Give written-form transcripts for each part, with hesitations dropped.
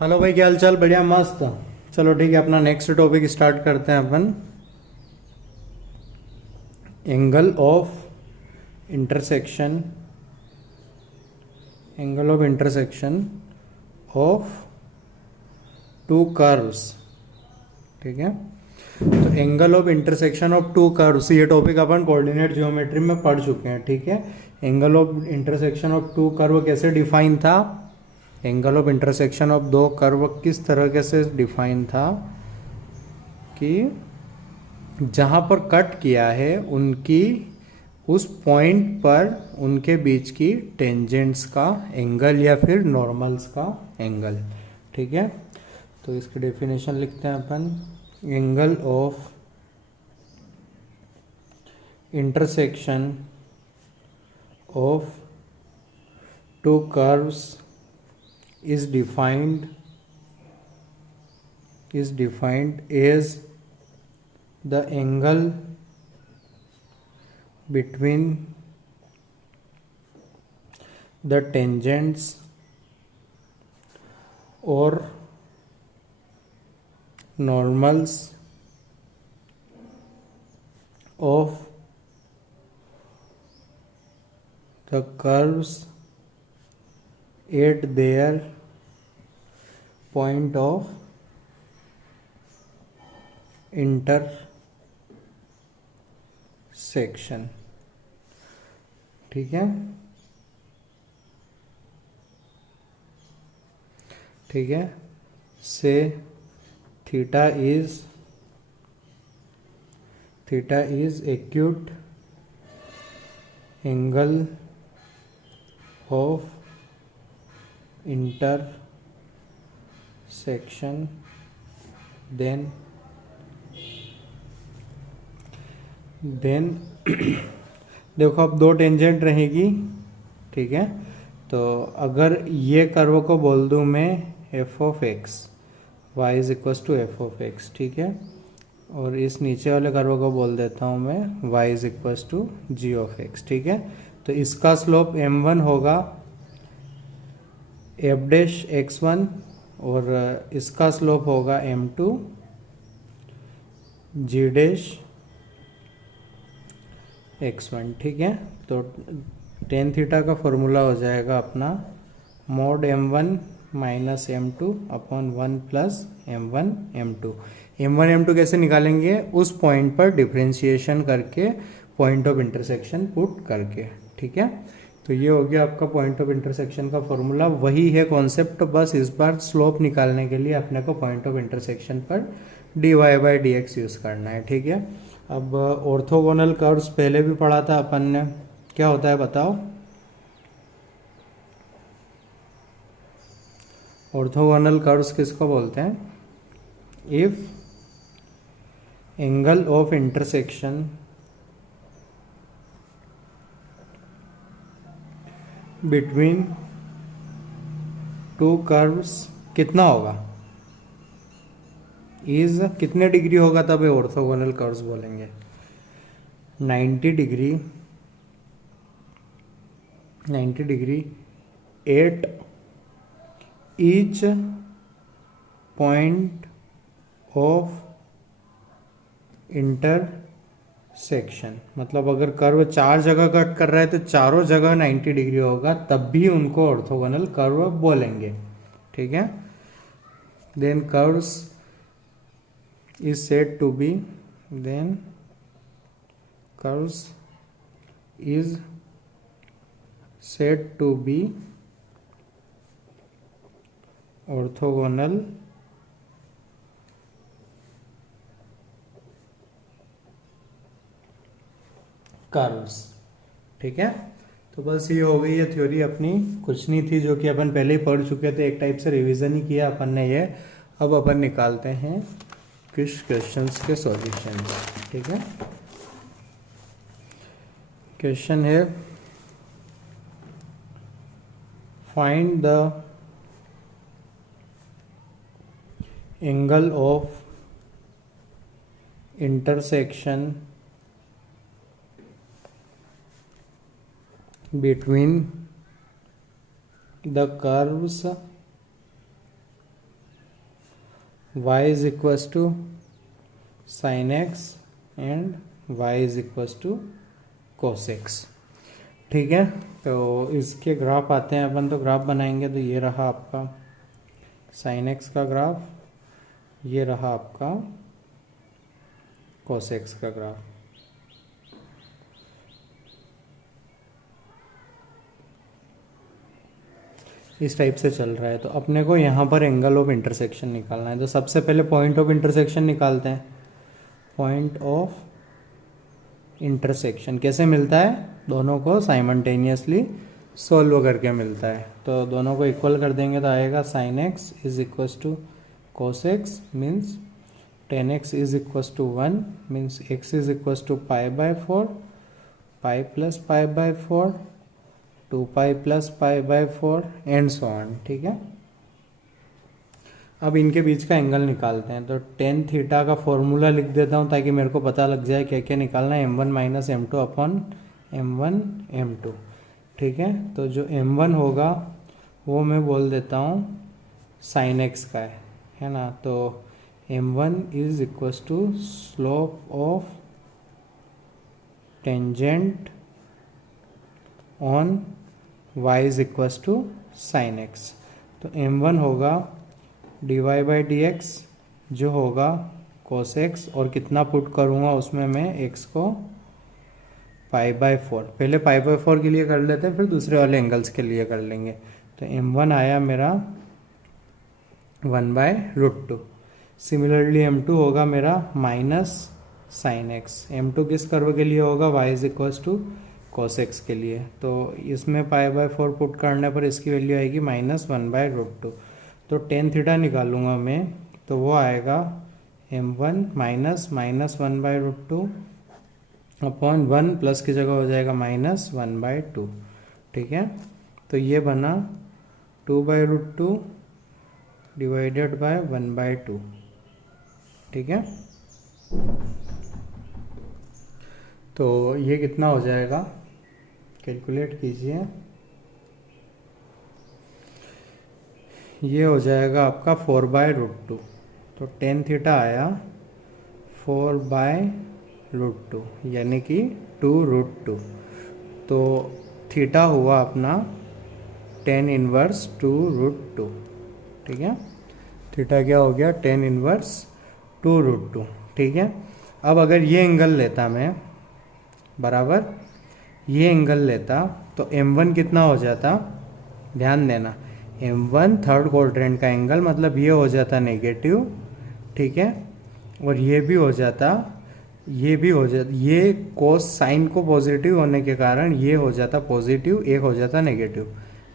Hello भाई, क्या हाल चाल? बढ़िया, मस्त। चलो ठीक है, अपना नेक्स्ट टॉपिक स्टार्ट करते हैं अपन। Angle of intersection, angle of intersection of two curves. ठीक है, तो angle of intersection of two curves, ये टॉपिक अपन कोऑर्डिनेट ज्योमेट्री में पढ़ चुके हैं। ठीक है, angle of intersection of two curve कैसे डिफाइन था? एंगल ऑफ इंटरसेक्शन ऑफ दो कर्व किस तरह से डिफाइन था कि जहाँ पर कट किया है उनकी उस पॉइंट पर उनके बीच की टेंजेंट्स का एंगल या फिर नॉर्मल्स का एंगल। ठीक है, तो इसकी डेफिनेशन लिखते हैं अपन। Angle of intersection of two curves is defined as the angle between the tangents or normals of the curves at their point of intersection। ठीक है, ठीक है, से theta is acute angle of intersection then देखो, अब दो tangent रहेगी। ठीक है, तो अगर ये कर्व को बोल दूं मैं F of X, Y is equal to F of X. ठीक है, और इस नीचे वाले कर्व को बोल देता हूं मैं Y is equal to G of X. ठीक है, तो इसका स्लोप m1 होगा एफ डैश x1 और इसका स्लोप होगा m2 जी डैश x1। ठीक है, तो टेन थीटा का फॉर्मूला हो जाएगा अपना mode m1 minus m2 upon 1 plus m1 m2। m1 m2 कैसे निकालेंगे? उस पॉइंट पर डिफ्रेंशिएशन करके, पॉइंट ऑफ इंटरसेक्शन पुट करके। ठीक है, तो ये हो गया आपका पॉइंट ऑफ इंटरसेक्शन का फॉर्मूला। वही है कॉन्सेप्ट, बस इस बार स्लोप निकालने के लिए अपने को पॉइंट ऑफ इंटरसेक्शन पर dy by D x use करना है। ठीक है, अब ऑर्थोगोनल कर्व्स पहले भी पढ़ा था अपन ने, क्या होता है बताओ? ऑर्थोगोनल कर्व्स किसको बोलते हैं? If angle of intersection between two curves कितना होगा, इज कितने डिग्री होगा, तब ये ऑर्थोगोनल कर्व्स बोलेंगे। 90 degree, 90 degree at each point of intersection. मतलब अगर कर्व चार जगह कट कर रहा है तो चारों जगह 90 डिग्री होगा, तब भी उनको ऑर्थोगोनल कर्व बोलेंगे। ठीक है, then curves is said to be then curves is said to be orthogonal curves। ठीक है, तो बस ये हो गई है थ्योरी अपनी, कुछ नहीं थी, जो कि अपन पहले ही पढ़ चुके थे, एक टाइप से रिवीजन ही किया अपन ने ये। अब अपन निकालते हैं कुछ क्वेश्चंस के सॉल्यूशंस। ठीक है, क्वेश्चन है find the angle of intersection between the curves y is equals to sine X and y is equals to cos X. ठीक है, तो इसके ग्राफ आते हैं अपन, तो ग्राफ बनाएंगे। तो ये रहा आपका साइन एक्स का ग्राफ, ये रहा आपका कोस एक्स का ग्राफ। इस टाइप से चल रहा है। तो अपने को यहाँ पर एंगल ऑफ इंटरसेक्शन निकालना है। तो सबसे पहले पॉइंट ऑफ इंटरसेक्शन निकालते हैं। पॉइंट ऑफ इंटरसेक्शन कैसे मिलता है? दोनों को साइमल्टेनियसली सॉल्व करके मिलता है। तो दोनों को इक्वल कर देंगे तो आएगा sine X is equals to cos X means tan X is equals to 1 means X is equals to pi by 4, pi plus pi by 4, 2 pi plus pi by 4 and so on. ठीक है, अब इनके बीच का angle निकालते हैं। तो tan theta का formula लिख देता हूँ ताकि मेरे को पता लग जाए क्या क्या निकालना है। m1 minus m2 upon m1 m2। ठीक है, तो जो m1 होगा वो मैं बोल देता हूँ साइन एक्स का है ना। तो m1 is equals to slope of tangent on y is equals to sine X. तो m1 होगा dy बाई डी एक्स जो होगा cos x, और कितना पुट करूँगा उसमें मैं x को पाई बाय 4। पहले पाई बाय 4 के लिए कर लेते हैं, फिर दूसरे वाले एंगल्स के लिए कर लेंगे। तो m1 आया मेरा 1/√2। सिमिलरली m2 होगा मेरा माइनस साइन एक्स। m2 किस कर्व के लिए होगा? y is equals to cos x के लिए। तो इसमें पाई बाय 4 पुट करने पर इसकी वैल्यू आएगी माइनस 1/√2। तो टेन थीटा निकालूंगा मैं, तो वो आएगा m1 माइनस 1/√2 अपॉन 1 प्लस की जगह हो जाएगा माइनस 1/2। ठीक है, तो ये बना 2/√2 डिवाइडेड बाय 1/2। ठीक है, तो ये कितना हो जाएगा? कैलकुलेट कीजिए। ये हो जाएगा आपका 4/√2। तो टेन थीटा आया 4/√2 यानी कि 2√2। तो थीटा हुआ अपना tan इनवर्स 2√2। ठीक है, थीटा क्या हो गया? tan inverse 2√2। ठीक है, अब अगर ये एंगल लेता मैं बराबर ये एंगल लेता तो m1 कितना हो जाता? ध्यान देना, m1 थर्ड क्वाड्रेंट का एंगल, मतलब ये हो जाता नेगेटिव। ठीक है, और ये भी हो जाता, ये कोस साइन को पॉजिटिव होने के कारण ये हो जाता पॉजिटिव, एक हो जाता नेगेटिव।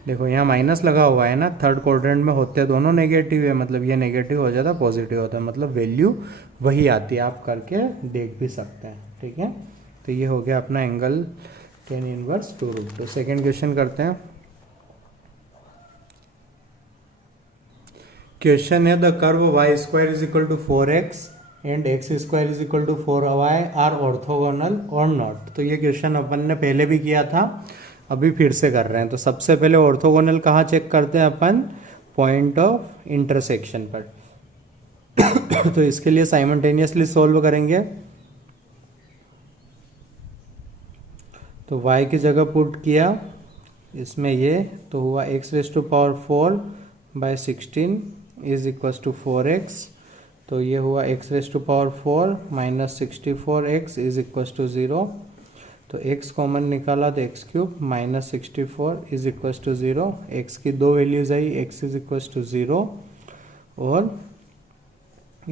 देखो यहाँ माइनस लगा हुआ है ना, थर्ड क्वाड्रेंट में होते दोनों नेगेटिव है, मतलब ये नेगेटिव हो जाता पॉजिटिव होता है, मतलब वैल्यू वही आती है। आप करके देख भी सकते हैं। ठीक है, तो ये हो गया अपना angle tan inverse 2√2। Second question करते हैं। क्वेश्चन है the curve y square is equal to 4x and x square is equal to 4y are orthogonal और नॉट। तो ये क्वेश्चन अपन ने पहले भी किया था, अभी फिर से कर रहे हैं। तो सबसे पहले ऑर्थोगोनल कहाँ चेक करते हैं अपन? पॉइंट ऑफ इंटरसेक्शन पर। तो इसके लिए साइमल्टेनियसली सॉल्व करेंगे। तो y की जगह पुट किया इसमें ये, तो हुआ x⁴/16 is equal to 4x। तो ये हुआ x⁴ minus 64x is equal to 0। तो x कॉमन निकाला तो x³ minus 64 is equal to 0। x की दो वैल्यूज आई, x इज इक्वल टू 0 और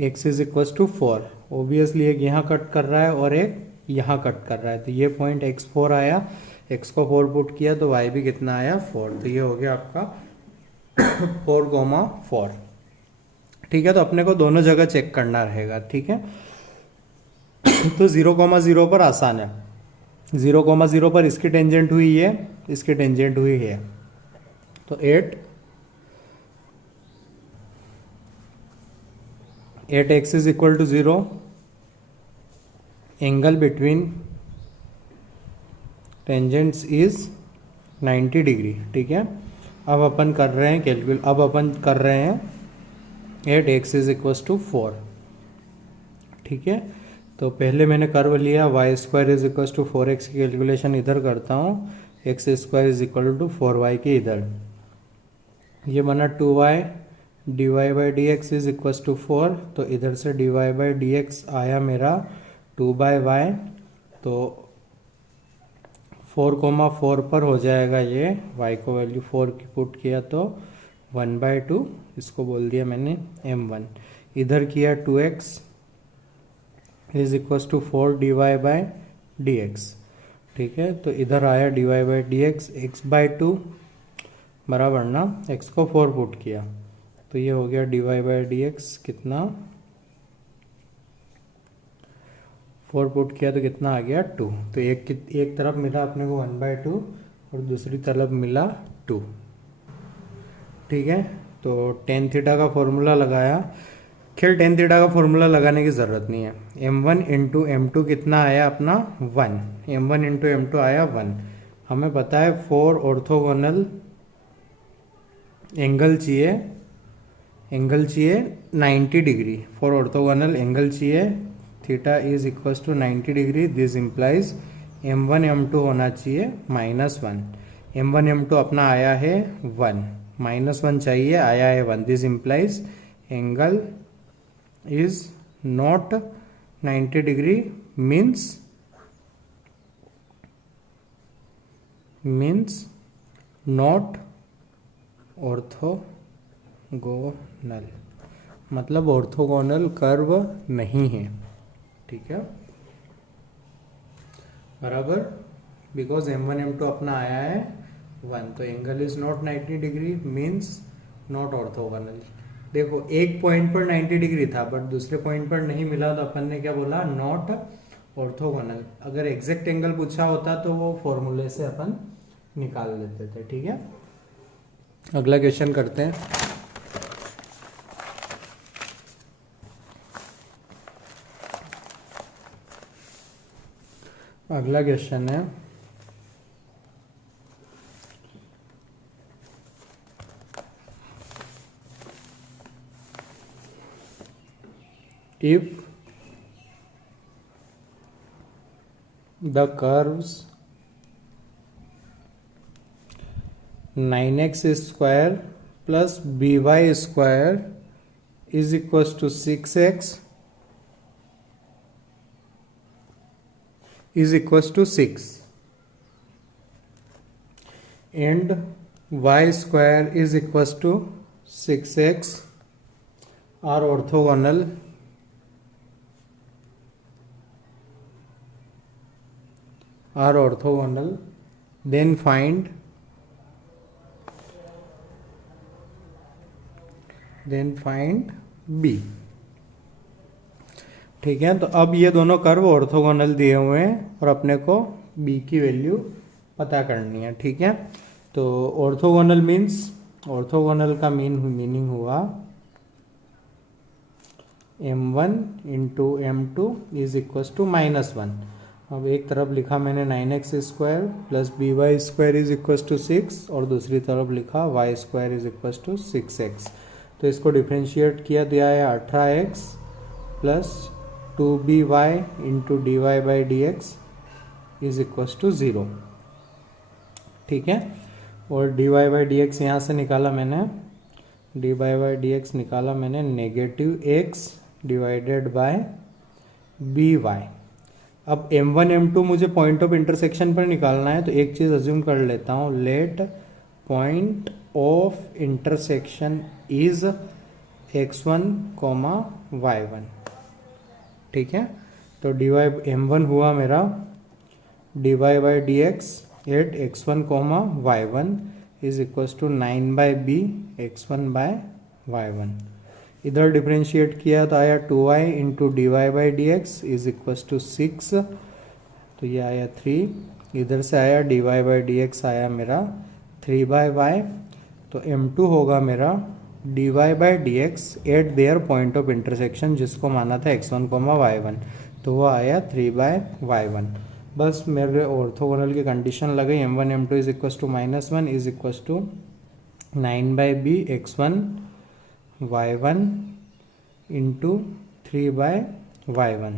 x is equal to 4। Obviously एक यहाँ कट कर रहा है और एक यहाँ कट कर रहा है। तो ये पॉइंट x4 आया, x को 4 पुट किया तो y भी कितना आया? 4। तो ये हो गया आपका 4,4। ठीक है, तो अपने को दोनों जगह चेक करना रहेगा। ठीक है, तो 0,0 पर आसान है। 0,0 पर इसकी टेंजेंट हुई है, इसकी टेंजेंट हुई है। तो 8x is equal to 0, angle between tangents is 90 degree. ठीक है, अब अपन कर रहे हैं कैलकुलेट, अब अपन कर रहे हैं at X is equals to 4। ठीक है, तो पहले मैंने कर्व लिया Y square is equals to 4x की कैलकुलेशन इधर करता हूँ, X square is equal to 4y की इधर, ये बना 2y dy by D X is equals to 4, तो इधर से dy बाई डी एक्स आया मेरा 2 बाई वाई, तो 4,4 पर हो जाएगा ये, y को वैल्यू 4 की पुट किया तो 1/2, इसको बोल दिया मैंने m1। इधर किया 2x is equals to 4 dy by D X. ठीक है, तो इधर आया dy by D x x/2 बराबर ना, x को 4 पुट किया तो ये हो गया dy बाई डी एक्स कितना, 4 पुट किया तो कितना आ गया 2। तो एक तरफ मिला अपने को 1/2 और दूसरी तरफ मिला 2। ठीक है, तो tan थीटा का फॉर्मूला लगाया। खैर tan थीटा का फॉर्मूला लगाने की ज़रूरत नहीं है। m1 इंटू m2 कितना आया अपना 1, m1 इंटू m2 आया 1। हमें पता है 4 ऑर्थोगोनल एंगल चाहिए 90 डिग्री, 4 ऑर्थोगोनल एंगल चाहिए, theta is equals to 90 degree. This implies m1 m2 होना चाहिए -1। m1 m2 अपना आया है 1, -1 चाहिए, आया है 1। This implies angle is not 90 degree, means not orthogonal, मतलब ऑर्थोगोनल कर्व नहीं है। ठीक है, बराबर, बिकॉज m1 m2 अपना आया है 1, तो angle is not 90 degree means not orthogonal. देखो एक पॉइंट पर 90 डिग्री था बट दूसरे पॉइंट पर नहीं मिला, तो अपन ने क्या बोला, नॉट ऑर्थोगोनल। अगर एग्जैक्ट एंगल पूछा होता तो वो फॉर्मूले से अपन निकाल लेते थे। ठीक है, अगला क्वेश्चन करते हैं। अगला क्वेश्चन है if the curves 9x square plus by square is equals to 6x is equals to 6 and y square is equals to 6x are orthogonal, then find b। ठीक है, तो अब ये दोनों कर्व ऑर्थोगोनल दिए हुए हैं और अपने को b की वैल्यू पता करनी है। ठीक है, तो ऑर्थोगोनल मीन्स, ऑर्थोगोनल का मीनिंग हुआ m1 into m2 is equals to -1। अब एक तरफ लिखा मैंने 9x square plus by square is equals to 6 और दूसरी तरफ लिखा y square is equals to 6x। तो इसको डिफ्रेंशिएट किया, दिया है 18x plus 2by into dy by D X is equals to 0। ठीक है, और dy बाई डी एक्स यहाँ से निकाला मैंने, dy बाई डी एक्स निकाला मैंने -x डिवाइडेड बाय by। अब m1 m2 मुझे पॉइंट ऑफ इंटरसेक्शन पर निकालना है, तो एक चीज़ अज्यूम कर लेता हूँ, let point of intersection is x1, y1। ठीक है, तो m1 हुआ मेरा dy by D X at x1, y1 is equals to 9/b x1 by y1। इधर डिफ्रेंशिएट किया तो आया 2y into D by D X is equals to 6, तो ये आया 3। इधर से आया dy बाई डी एक्स आया मेरा 3/y, तो m2 होगा मेरा dy by D X eight their point of intersection, जिसको माना था x1, y1, तो वो आया 3/y1। बस मेरे ऑर्थोगोनल की कंडीशन लगी, m1 m2 is equals to -1 is equals to 9/b x1 y1 into 3/y1।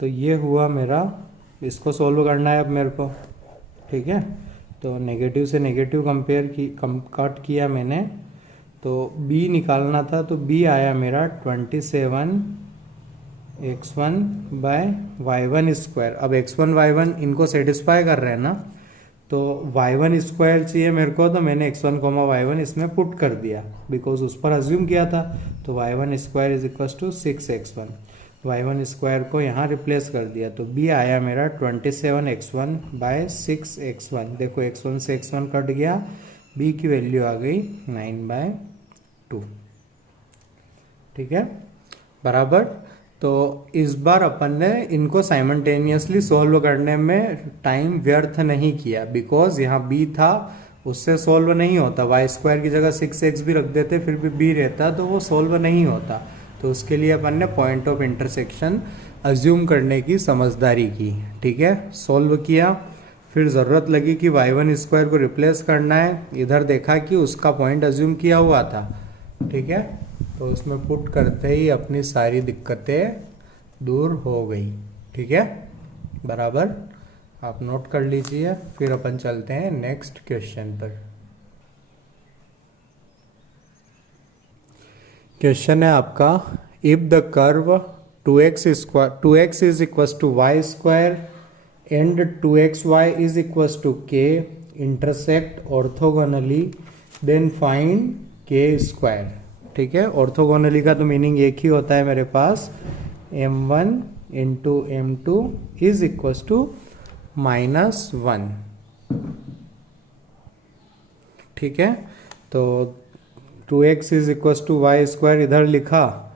तो ये हुआ मेरा, इसको सोल्व करना है अब मेरे को, ठीक है। तो नेगेटिव से नेगेटिव कट किया मैंने, तो b निकालना था, तो b आया मेरा 27x1/y1²। अब x1 y1 इनको सेटिस्फाई कर रहे हैं ना, तो y1² चाहिए मेरे को, तो मैंने x1 y1 इसमें पुट कर दिया बिकॉज उस पर अज्यूम किया था। तो y1² is equal to 6x1, y1² को यहाँ रिप्लेस कर दिया, तो b आया मेरा 27x1/6x1। देखो x1 से x1 कट गया, b की वैल्यू आ गई 9/2, ठीक है बराबर। तो इस बार अपन ने इनको साइमल्टेनियसली सोल्व करने में टाइम व्यर्थ नहीं किया, बिकॉज यहाँ b था, उससे सोल्व नहीं होता। y² की जगह 6x भी रख देते फिर भी b रहता, तो वो सोल्व नहीं होता। तो उसके लिए अपन ने पॉइंट ऑफ इंटरसेक्शन अज्यूम करने की समझदारी की, ठीक है। सोल्व किया, फिर ज़रूरत लगी कि y1² को रिप्लेस करना है, इधर देखा कि उसका पॉइंट अज्यूम किया हुआ था, ठीक है। तो उसमें पुट करते ही अपनी सारी दिक्कतें दूर हो गई, ठीक है बराबर। आप नोट कर लीजिए, फिर अपन चलते हैं नेक्स्ट क्वेश्चन पर। क्वेश्चन है आपका, if the curve 2x is equal to y² and 2xy is equal to k intersect orthogonally then find k², ठीक है। ऑर्थोगोनली का तो मीनिंग एक ही होता है मेरे पास, m1 into m2 is equal to -1, ठीक है। तो 2x is equal to y² इधर लिखा,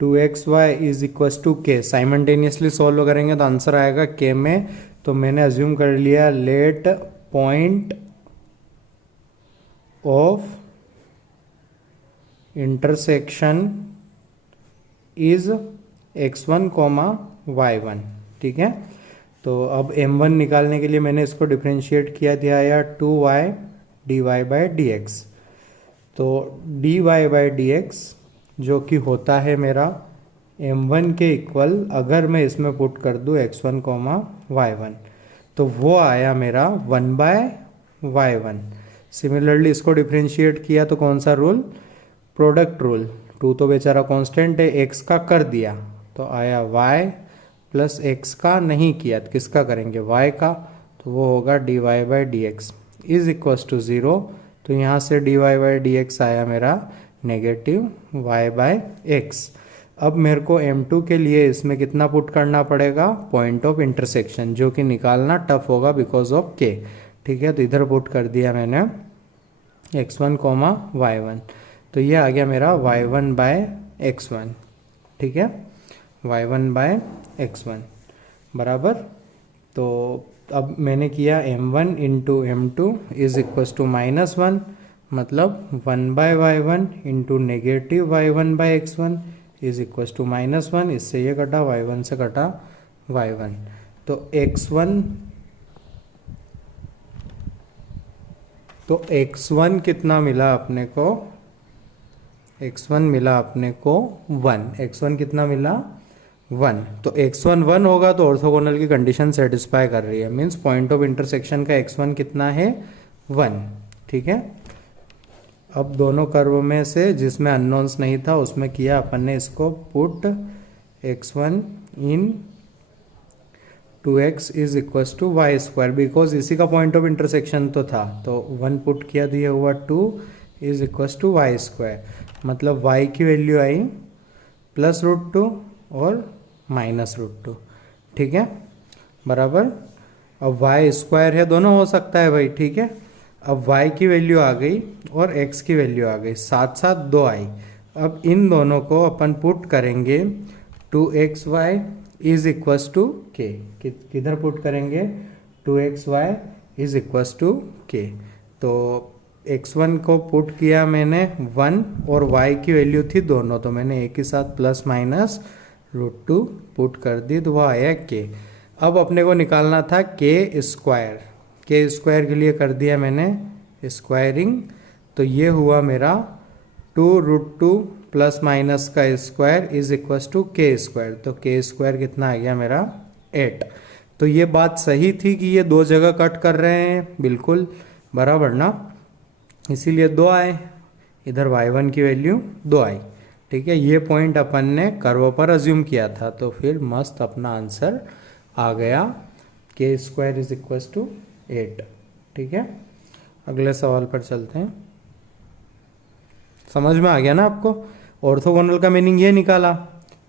2xy is equal to k, simultaneously solve करेंगे तो आंसर आएगा k में। तो मैंने अज्यूम कर लिया late point of intersection is x1, y1, ठीक है। तो अब m1 निकालने के लिए मैंने इसको डिफरेंशिएट किया, दिया या 2y dy/dx। तो dy/dx जो कि होता है मेरा m1 के इक्वल, अगर मैं इसमें पुट कर दूं x1, y1, तो वो आया मेरा 1/y1। सिमिलरली इसको डिफरेंशिएट किया तो कौन सा रूल, प्रोडक्ट रूल। 2 तो बेचारा कांस्टेंट है, x का कर दिया तो आया y प्लस x का नहीं किया तो किसका करेंगे, y का, तो वो होगा dy/dx इज इक्वल टू 0। तो यहाँ से dy/dx आया मेरा नेगेटिव y/x। अब मेरे को m2 के लिए इसमें कितना पुट करना पड़ेगा, पॉइंट ऑफ इंटरसेक्शन, जो कि निकालना टफ होगा बिकॉज ऑफ k, ठीक है। तो इधर पुट कर दिया मैंने x1, y1, तो ये आ गया मेरा y1/x1, ठीक है, y1/x1 बराबर। तो अब मैंने किया m1 into m2 is equal to -1, मतलब 1/y1 into negative y1/x1 is equal to -1। इससे ये कटा, y1 से कटा y1, तो x1 कितना मिला अपने को, x1 मिला अपने को 1, x1 कितना मिला 1। तो x1 1 होगा तो ऑर्थोगोनल की कंडीशन सेटिस्फाई कर रही है, मींस पॉइंट ऑफ इंटरसेक्शन का x1 कितना है 1, ठीक है। अब दोनों कर्व में से जिसमें अननोन्स नहीं था उसमें किया अपन ने इसको put x1 in 2x is equal to y², because इसी का पॉइंट ऑफ इंटरसेक्शन तो था, तो 1 पुट किया तो ये हुआ 2 इज इक्वल टू y², मतलब y की वैल्यू आई +√2 और -√2, ठीक है बराबर। अब y² है, दोनों हो सकता है भाई, ठीक है। अब y की वैल्यू आ गई और x की वैल्यू आ गई, साथ साथ 2 आई। अब इन दोनों को अपन पुट करेंगे 2xy is equal to k, किधर पुट करेंगे, 2xy is equal to k। तो x1 को पुट किया मैंने 1 और y की वैल्यू थी दोनों, तो मैंने एक ही साथ +-√2 पुट कर दी, तो वो आया k। अब अपने को निकालना था k², k² के लिए कर दिया मैंने स्क्वायरिंग, तो ये हुआ मेरा 2√2 प्लस माइनस का स्क्वायर इज इक्वल टू के स्क्वायर। तो के स्क्वायर कितना आ गया मेरा 8। तो ये बात सही थी कि ये दो जगह कट कर रहे हैं, बिल्कुल बराबर ना, इसीलिए 2 आए, इधर y1 की वैल्यू 2 आई। ठीक है, ये पॉइंट अपन ने कर्व पर अज्यूम किया था, तो फिर मस्त अपना आंसर आ गया के स्क्वायर इज इक्वल टू 8। ठीक है, अगले सवाल पर चलते हैं। समझ में आ गया ना आपको? ऑर्थोगोनल का मीनिंग ये निकाला,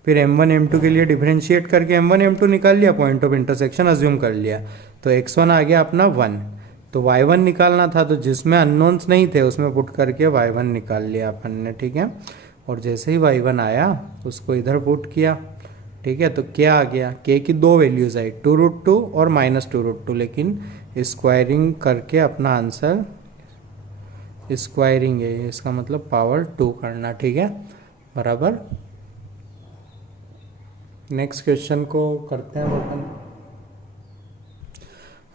फिर m1 m2 के लिए डिफरेंशिएट करके m1 m2 निकाल लिया, पॉइंट ऑफ इंटरसेक्शन अज्यूम कर लिया, तो x1 आ गया अपना 1। तो y1 निकालना था, तो जिसमें अननोन्स नहीं थे उसमें पुट करके y1 निकाल लिया अपन ने। ठीक है, और जैसे ही y1 आया उसको इधर पुट किया। ठीक है, तो क्या आ गया, k की 2 वैल्यूज आई, 2√2 और -2√2, लेकिन स्क्वायरिंग करके अपना आंसर, स्क्वायरिंग है इसका मतलब पावर 2 करना। ठीक है, बराबर। नेक्स्ट क्वेश्चन को करते हैं अपन।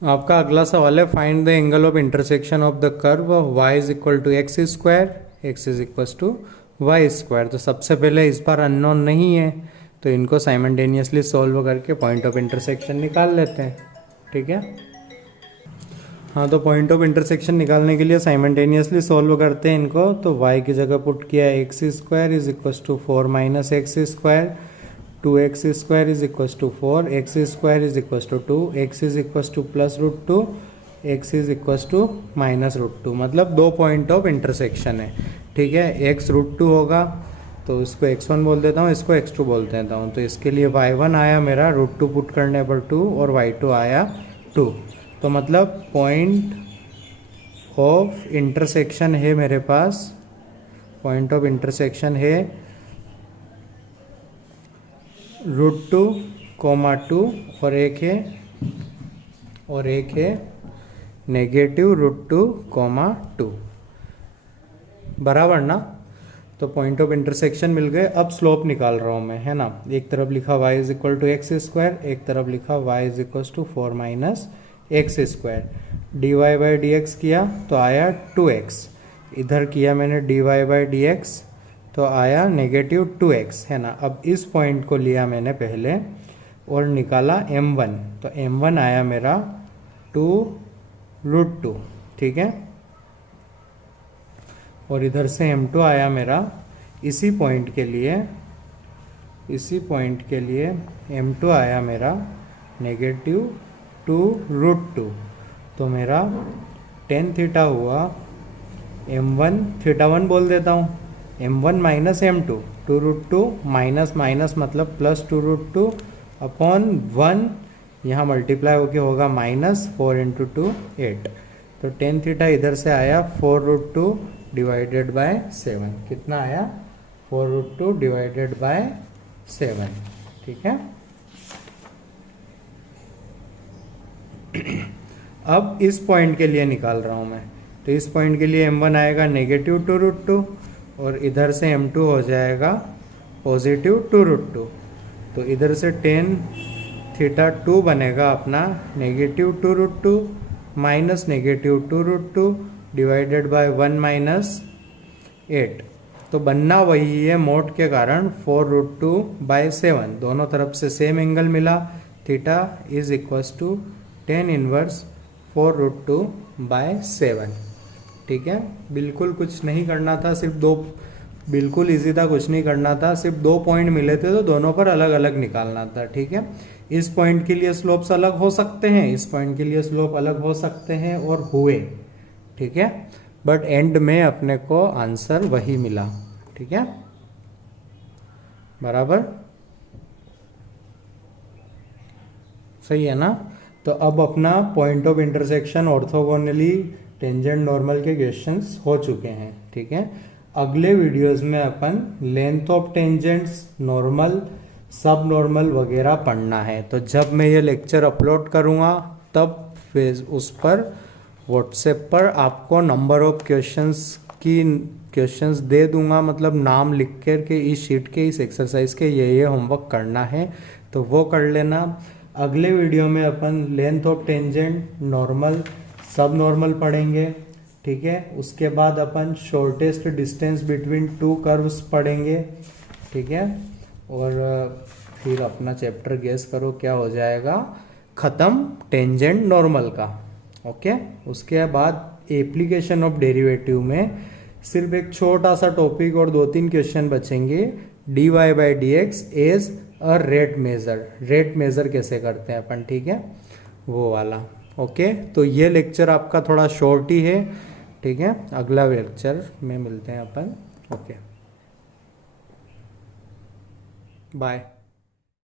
आपका अगला सवाल है, find the angle of intersection of the curve y is equal to X square, X is equal to Y square. तो सबसे पहले इस बार अननोन नहीं है, तो इनको साइमल्टेनियसली सॉल्व करके पॉइंट ऑफ इंटरसेक्शन निकाल लेते हैं। ठीक है, हाँ, तो पॉइंट ऑफ इंटरसेक्शन निकालने के लिए साइमल्टेनियसली सॉल्व करते हैं इनको। तो y की जगह पुट किया X square is equal to 4 minus X square, 2x square is equal to 4, X square is equal to 2, X is equal to +√2, X is equal to -√2, मतलब 2 पॉइंट ऑफ इंटरसेक्शन है। ठीक है, x √2 होगा तो इसको x1 बोल देता हूँ, इसको x2 बोल देता हूँ। तो इसके लिए y1 आया मेरा √2 पुट करने पर 2, और y2 आया 2। तो मतलब पॉइंट ऑफ इंटरसेक्शन है मेरे पास, पॉइंट ऑफ इंटरसेक्शन है √2, 2 और एक है -√2, 2 बराबर ना। तो पॉइंट ऑफ इंटरसेक्शन मिल गए। अब स्लोप निकाल रहा हूँ मैं, है ना। एक तरफ लिखा y is equal to X square, एक तरफ लिखा y is equal to 4 minus X square. dy by D X किया तो आया 2x, इधर किया मैंने dy बाई डी एक्स तो आया -2x, है ना। अब इस पॉइंट को लिया मैंने पहले और निकाला m1, तो m1 आया मेरा 2√2। ठीक है, और इधर से m2 आया मेरा इसी पॉइंट के लिए m2 आया मेरा -2√2। तो मेरा tan थीटा हुआ m1, θ1 बोल देता हूँ, m1 minus m2, 2√2 minus minus मतलब प्लस 2√2 अपॉन 1, यहाँ मल्टीप्लाई होके होगा -4 × 2 8। तो tan थीटा इधर से आया 4√2 डिवाइडेड बाय 7। कितना आया, 4√2 डिवाइडेड बाय 7। ठीक है, अब इस पॉइंट के लिए निकाल रहा हूं मैं। तो इस पॉइंट के लिए m1 आएगा -2√2 और इधर से m2 हो जाएगा +2√2। तो इधर से tan θ2 बनेगा अपना -2√2 माइनस -2√2 डिवाइडेड बाय 1 माइनस 8। तो बनना वही है, मोड के कारण 4√2/7, दोनों तरफ से सेम एंगल मिला। Theta is equal to tan inverse 4√2/7। ठीक है, बिल्कुल कुछ नहीं करना था, सिर्फ दो, बिल्कुल इजी था, कुछ नहीं करना था, सिर्फ 2 पॉइंट मिले थे तो दोनों पर अलग अलग निकालना था। ठीक है, इस पॉइंट के लिए स्लोप्स अलग हो सकते हैं, इस पॉइंट के लिए स्लोप अलग हो सकते हैं और हुए। ठीक है, बट एंड में अपने को आंसर वही मिला। ठीक है, बराबर, सही है ना। तो अब अपना point of intersection, orthogonally, tangent, normal के क्वेश्चंस हो चुके हैं। ठीक है, अगले वीडियोस में अपन लेंथ ऑफ टेंजेंट्स, नॉर्मल, सब नॉर्मल वगैरह पढ़ना है। तो जब मैं ये लेक्चर अपलोड करूँगा तब फिर उस पर व्हाट्सएप पर आपको नंबर ऑफ क्वेश्चंस दे दूंगा, मतलब नाम लिख कर के इस शीट के, इस एक्सरसाइज के ये होमवर्क करना है, तो वो कर लेना। अगले वीडियो में अपन length of tangent, normal, subnormal पढ़ेंगे। ठीक है। उसके बाद अपन shortest distance between two curves पढ़ेंगे, ठीक है। और फिर अपना चैप्टर गेस करो क्या हो जाएगा, खत्म टेंजेंट नॉर्मल का। ओके, उसके बाद एप्लीकेशन ऑफ डेरिवेटिव में सिर्फ एक छोटा सा टॉपिक और 2-3 क्वेश्चन बचेंगे। dy by D X as a rate measure, rate measure कैसे करते हैं अपन, ठीक है, वो वाला। ओके, तो ये लेक्चर आपका थोड़ा शॉर्ट ही है, ठीक है। अगला लेक्चर में मिलते हैं अपन। Okay, bye.